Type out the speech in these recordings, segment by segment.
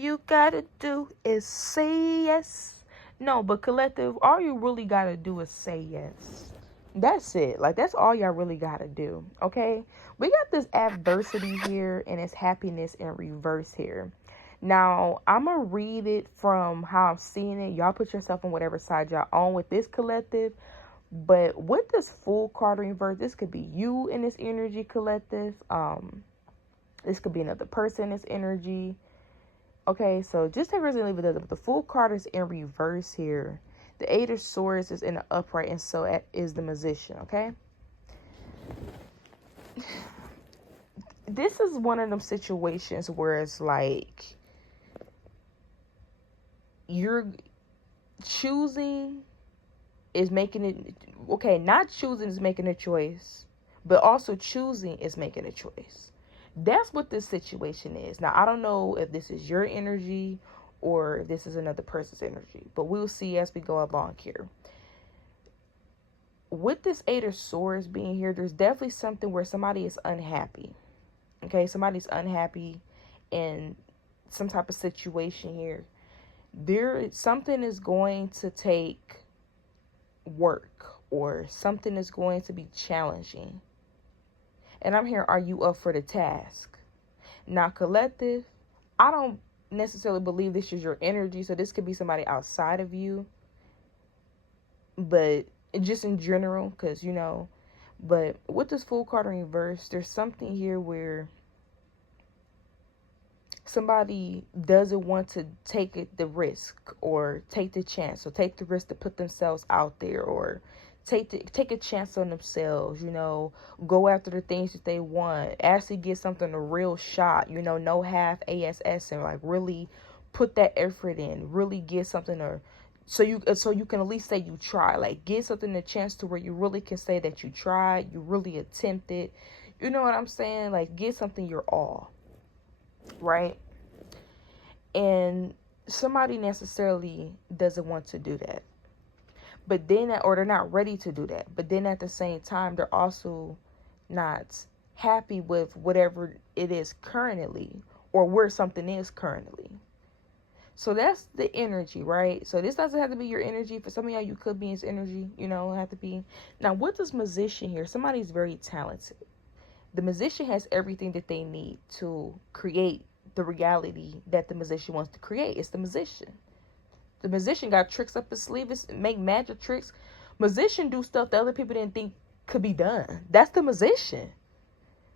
You gotta do is say yes. No, but collective, all you really gotta do is say yes. That's it. Like, that's all y'all really gotta do. Okay? We got this adversity here and it's happiness in reverse here. Now, I'm gonna read it from how I'm seeing it. Y'all put yourself on whatever side y'all on with this collective. But with this full card reverse, this could be you in this energy collective. This could be another person in this energy. Okay, so just take reason leave it up. The full card is in reverse here. The Eight of Swords is in the upright, and so is the Magician. Okay, this is one of them situations where it's like you're choosing is making it okay. Not choosing is making a choice, but also choosing is making a choice. That's what this situation is. Now, I don't know if this is your energy or if this is another person's energy, but we'll see as we go along here. With this Eight of Swords being here, there's definitely something where somebody is unhappy. Okay, somebody's unhappy in some type of situation here. Something is going to take work or something is going to be challenging. And I'm here, are you up for the task? Now, collective, I don't necessarily believe this is your energy, so this could be somebody outside of you. But just in general, because, but with this full card in reverse, there's something here where somebody doesn't want to take the risk or take the chance or take the risk to put themselves out there or take a chance on themselves, go after the things that they want, actually get something a real shot, no half ass and like really put that effort in, really get something so you can at least say you try, like get something a chance to where you really can say that you tried, you really attempted, you know what I'm saying? Like get something your all, right? And somebody necessarily doesn't want to do that. But then, or they're not ready to do that. But then at the same time, they're also not happy with whatever it is currently or where something is currently. So that's the energy, right? So this doesn't have to be your energy. For some of y'all, you could be his energy, have to be. Now, with this Magician here, somebody's very talented. The Magician has everything that they need to create the reality that the Magician wants to create. It's the Magician. The Magician got tricks up his sleeve, make magic tricks. Magician do stuff that other people didn't think could be done. That's the Magician.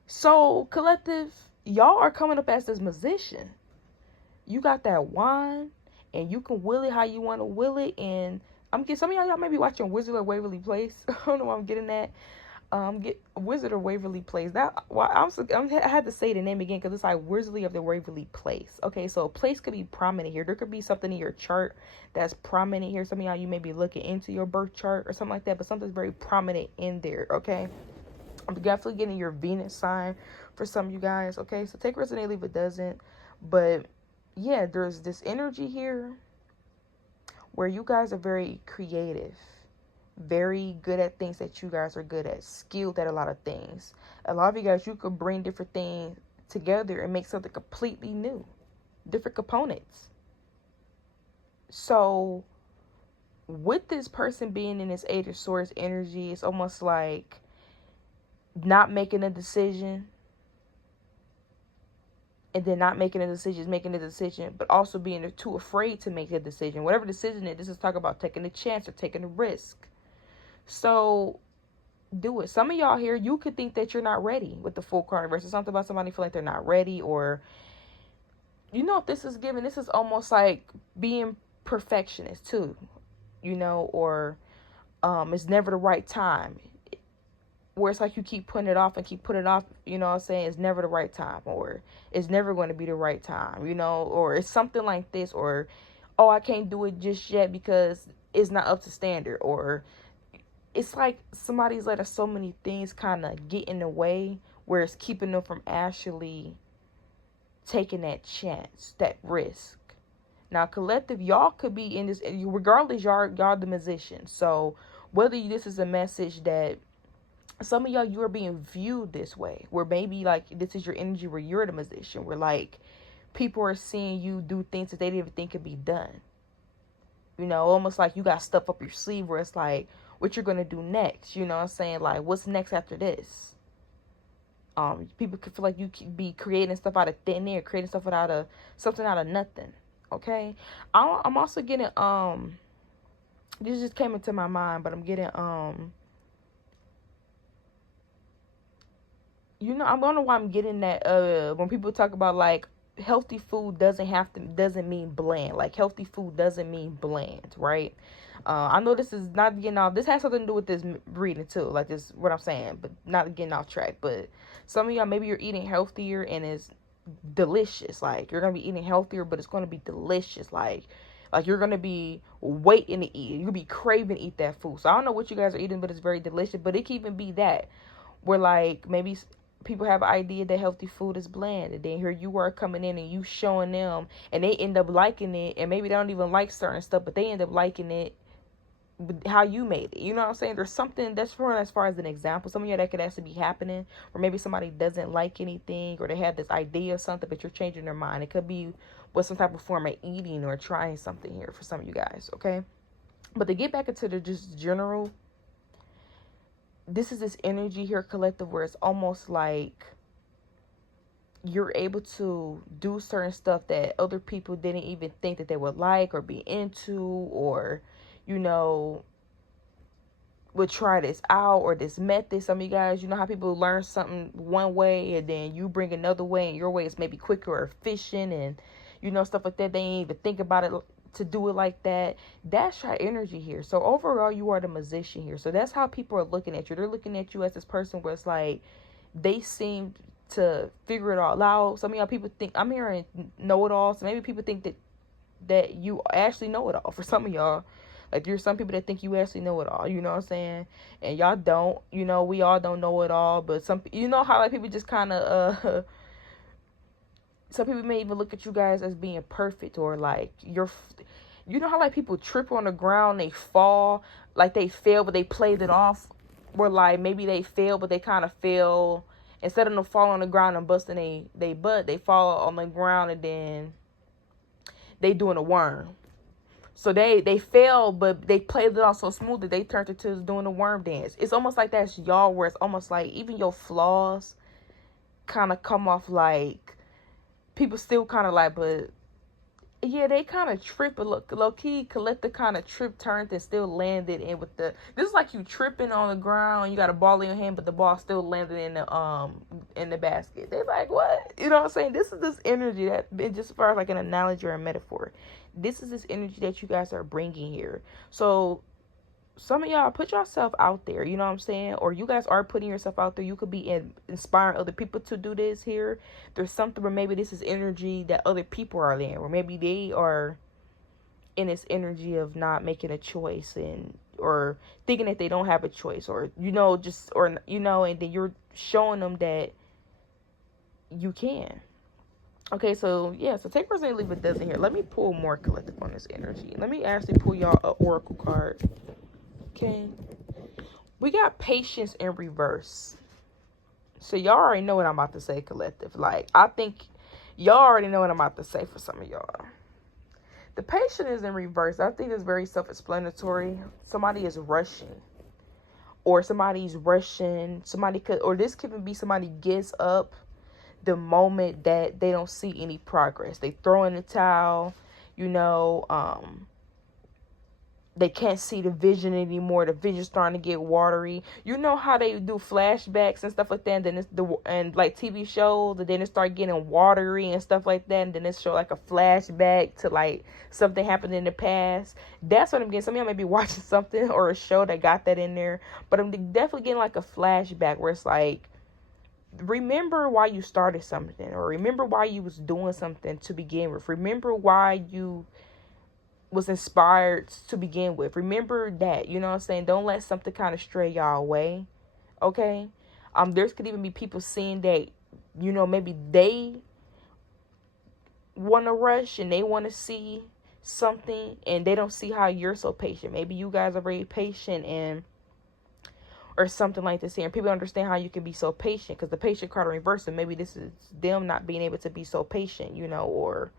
So, collective, y'all are coming up as this Magician. You got that wand, and you can will it how you want to will it. And I'm getting some of y'all may be watching Wizard of Waverly Place. I don't know what I'm getting at. Get Wizard of Waverly Place. That I had to say the name again because it's like Wizard of the Waverly Place. Okay, so a place could be prominent here. There could be something in your chart that's prominent here. Some of y'all, you may be looking into your birth chart or something like that, but something's very prominent in there. Okay, I'm definitely getting your Venus sign for some of you guys. Okay, so take resonate if it doesn't. But yeah, there's this energy here where you guys are very creative. Very good at things that you guys are good at, skilled at a lot of things. A lot of you guys, you could bring different things together and make something completely new, different components. So with this person being in this Eight of Swords energy, it's almost like not making a decision and then not making a decision, making a decision, but also being too afraid to make a decision. Whatever decision it is, this is talking about taking a chance or taking a risk. So do it. Some of y'all here, you could think that you're not ready with the full card reverse. It's something about somebody feel like they're not ready, or if this is given, this is almost like being perfectionist too, or it's never the right time. Where it's like you keep putting it off and keep putting it off, what I'm saying? It's never the right time, or it's never going to be the right time, or it's something like this, or oh, I can't do it just yet because it's not up to standard, or it's like somebody's letting so many things kind of get in the way where it's keeping them from actually taking that chance, that risk. Now, collective, y'all could be in this, regardless, y'all the Magician. So whether this is a message that some of y'all, you are being viewed this way, where maybe like this is your energy where you're the Magician, where like people are seeing you do things that they didn't even think could be done. You know, almost like you got stuff up your sleeve where it's like, what you're going to do next. You know what I'm saying? Like, what's next after this? People could feel like you could be creating stuff out of thin air, creating stuff out of something out of nothing. Okay? I'm also getting, this just came into my mind, but I'm getting, you know, I don't know why I'm getting that, when people talk about, like, healthy food doesn't mean bland. Like, healthy food doesn't mean bland, right? I know this is not getting off, this has something to do with this reading too, like this, what I'm saying, but not getting off track. But some of y'all, maybe you're eating healthier and it's delicious. Like, you're going to be eating healthier, but it's going to be delicious. Like you're going to be waiting to eat it. You'll be craving to eat that food. So I don't know what you guys are eating, but it's very delicious. But it can even be that, where like maybe people have an idea that healthy food is bland, and then here you are coming in and you showing them, and they end up liking it, and maybe they don't even like certain stuff, but they end up liking it how you made it. You know what I'm saying? There's something that's for, as far as an example, some of you that could actually be happening, or maybe somebody doesn't like anything, or they have this idea of something, but you're changing their mind. It could be with some type of form of eating or trying something here for some of you guys, okay? But to get back into the just general, this is this energy here, collective, where it's almost like you're able to do certain stuff that other people didn't even think that they would like or be into, or, you know, would try this out or this method. Some of you guys, you know how people learn something one way and then you bring another way, and your way is maybe quicker or efficient, and, you know, stuff like that. They ain't even think about it to do it like that. That's your energy here. So overall, you are the musician here. So that's how people are looking at you. They're looking at you as this person where it's like they seem to figure it all out. Some of y'all people think, I'm hearing know-it-all. So maybe people think that you actually know it all. For some of y'all, like, there's some people that think you actually know it all, you know what I'm saying? And y'all don't, you know, we all don't know it all, but some, you know how, like, people just kind of, some people may even look at you guys as being perfect, or, like, you know how, like, people trip on the ground, they fall, like, they fail, but they played it off, where, like, maybe they fail, but they kind of feel, instead of them falling on the ground and busting they butt, they fall on the ground and then they doing a worm. So they failed, but they played it off so smooth that they turned it to doing a worm dance. It's almost like that's y'all, where it's almost like even your flaws kind of come off like people still kind of like, but yeah, they kind of trip, but low key, Collective kind of trip, turned, and still landed in with the, this is like you tripping on the ground, you got a ball in your hand, but the ball still landed in the basket. They like, what? You know what I'm saying? This is this energy that, just as far as like an analogy or a metaphor, this is this energy that you guys are bringing here. So some of y'all, put yourself out there, you know what I'm saying? Or you guys are putting yourself out there. You could be inspiring other people to do this here. There's something where maybe this is energy that other people are in, or maybe they are in this energy of not making a choice, and or thinking that they don't have a choice, or, you know, just, or, you know, and then you're showing them that you can. Okay, so yeah, so take person leave a dozen here. Let me pull more collective on this energy. Let me actually pull y'all an oracle card. Okay, we got patience in reverse. So y'all already know what I'm about to say, collective. Like, I think y'all already know what I'm about to say for some of y'all. The patient is in reverse. I think it's very self-explanatory. Somebody is rushing. Or somebody's rushing. Somebody could, or this could even be somebody gets up the moment that they don't see any progress. They throw in the towel, you know, they can't see the vision anymore. The vision's starting to get watery. You know how they do flashbacks and stuff like that, and then it's and like TV shows, and then it start getting watery and stuff like that, and then it show like a flashback to like something happened in the past. That's what I'm getting. Some of y'all may be watching something or a show that got that in there, but I'm definitely getting like a flashback where it's like, remember why you started something, or remember why you was doing something to begin with. Remember why you was inspired to begin with. Remember that, you know what I'm saying? Don't let something kind of stray y'all away. Okay? There's could even be people seeing that, you know, maybe they want to rush and they want to see something, and they don't see how you're so patient. Maybe you guys are very patient, and or something like this here. And people understand how you can be so patient, because the patient card in reverse, and maybe this is them not being able to be so patient, you know, or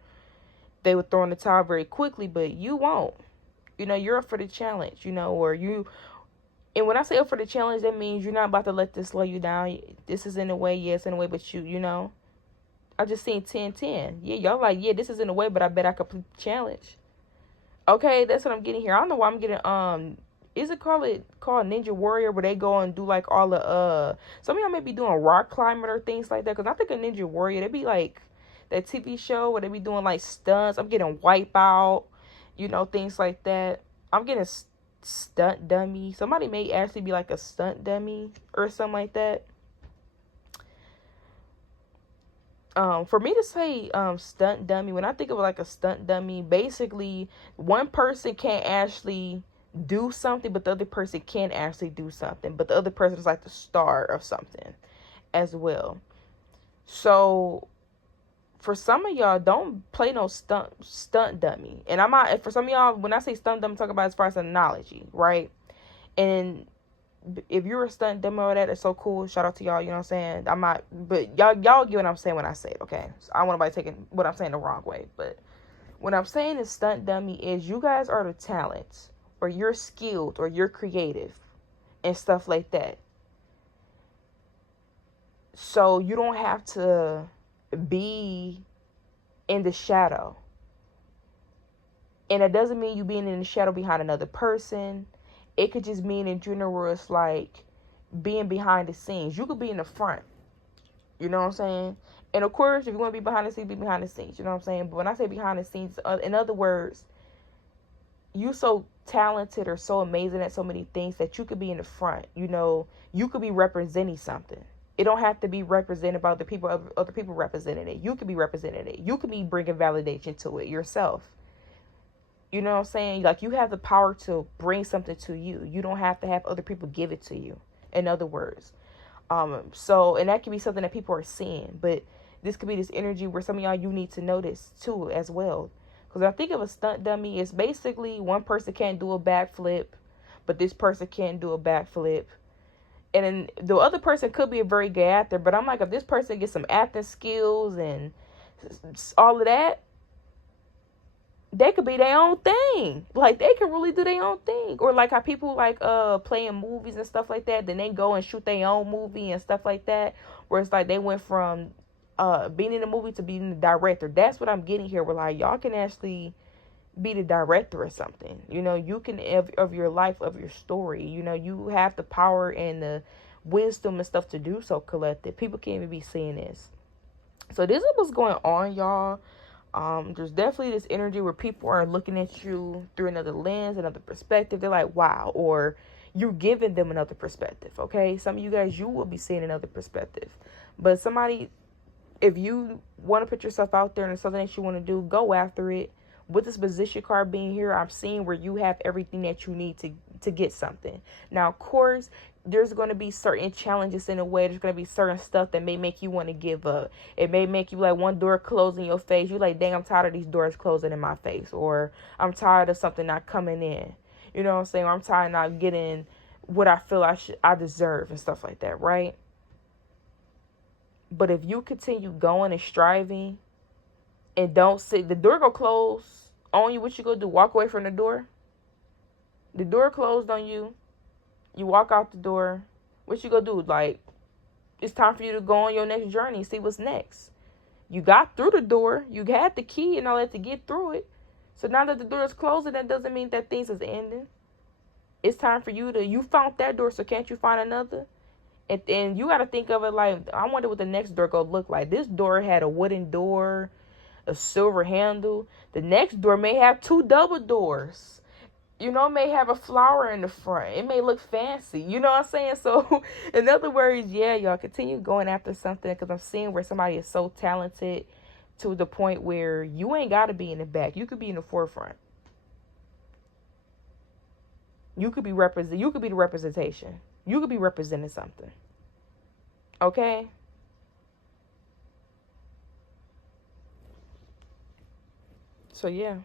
they would throw in the towel very quickly, but you won't. You know, you're up for the challenge, you know, or you, and when I say up for the challenge, that means you're not about to let this slow you down. This is in a way, yes, in a way, but you know, I just seen 10-10. Yeah, y'all like, yeah, this is in a way, but I bet I complete the challenge. Okay, that's what I'm getting here. I don't know why I'm getting, is it called Ninja Warrior, where they go and do like all the, some of y'all may be doing rock climbing or things like that, because I think a Ninja Warrior, they be like that TV show where they be doing like stunts. I'm getting Wipeout, you know, things like that. I'm getting stunt dummy. Somebody may actually be like a stunt dummy or something like that. For me to say stunt dummy, when I think of like a stunt dummy, basically one person can't actually do something, but the other person can actually do something, but the other person is like the star of something as well. So for some of y'all, don't play no stunt dummy. And I'm not, for some of y'all, when I say stunt dummy, I'm talking about as far as an analogy, right? And if you're a stunt dummy or that, it's so cool. Shout out to y'all, you know what I'm saying? I'm not, but y'all get what I'm saying when I say it, okay? So I don't want nobody taking what I'm saying the wrong way. But what I'm saying is stunt dummy is you guys are the talents, or you're skilled, or you're creative and stuff like that. So you don't have to be in the shadow. And it doesn't mean you being in the shadow behind another person. It could just mean in general, it's like being behind the scenes. You could be in the front. You know what I'm saying? And of course, if you want to be behind the scenes, be behind the scenes. You know what I'm saying? But when I say behind the scenes, in other words, you so talented or so amazing at so many things that you could be in the front. You know, you could be representing something. It don't have to be represented by the people, other people representing it. You could be representing it. You could be bringing validation to it yourself. You know what I'm saying? Like, you have the power to bring something to you. You don't have to have other people give it to you. In other words. So, and that could be something that people are seeing. But this could be this energy where some of y'all, you need to notice too as well. Because I think of a stunt dummy, it's basically one person can't do a backflip, but this person can't do a backflip. And then the other person could be a very good actor. But I'm like, if this person gets some acting skills and all of that, they could be their own thing. Like, they can really do their own thing. Or like how people like play in movies and stuff like that, then they go and shoot their own movie and stuff like that, where it's like they went from being in the movie to being the director. That's what I'm getting here. Where like, y'all can actually be the director or something. You know, you can of your life, of your story. You know, you have the power and the wisdom and stuff to do so, collective. People can't even be seeing this. So this is what's going on, y'all. There's definitely this energy where people are looking at you through another lens, another perspective. They're like, wow, or you're giving them another perspective, okay? Some of you guys, you will be seeing another perspective. But somebody, if you want to put yourself out there and it's something that you want to do, go after it. With this position card being here, I'm seeing where you have everything that you need to get something. Now, of course, there's going to be certain challenges in a way. There's going to be certain stuff that may make you want to give up. It may make you like one door closing in your face. You're like, dang, I'm tired of these doors closing in my face. Or I'm tired of something not coming in. You know what I'm saying? Or I'm tired of not getting what I feel I deserve and stuff like that, right? But if you continue going and striving and don't sit, the door go close on you, what you go do? Walk away from the door? The door closed on you. You walk out the door. What you gonna do? Like, it's time for you to go on your next journey and see what's next. You got through the door. You had the key and all that to get through it. So now that the door is closing, that doesn't mean that things is ending. It's time for you found that door, so can't you find another? And then you got to think of it like, I wonder what the next door gonna look like. This door had a wooden door, a silver handle. The next door may have 2 double doors. You know, it may have a flower in the front. It may look fancy. You know what I'm saying? So, in other words, yeah, y'all continue going after something, because I'm seeing where somebody is so talented to the point where you ain't got to be in the back. You could be in the forefront. You could be You could be the representation. You could be representing something. Okay? So, yeah.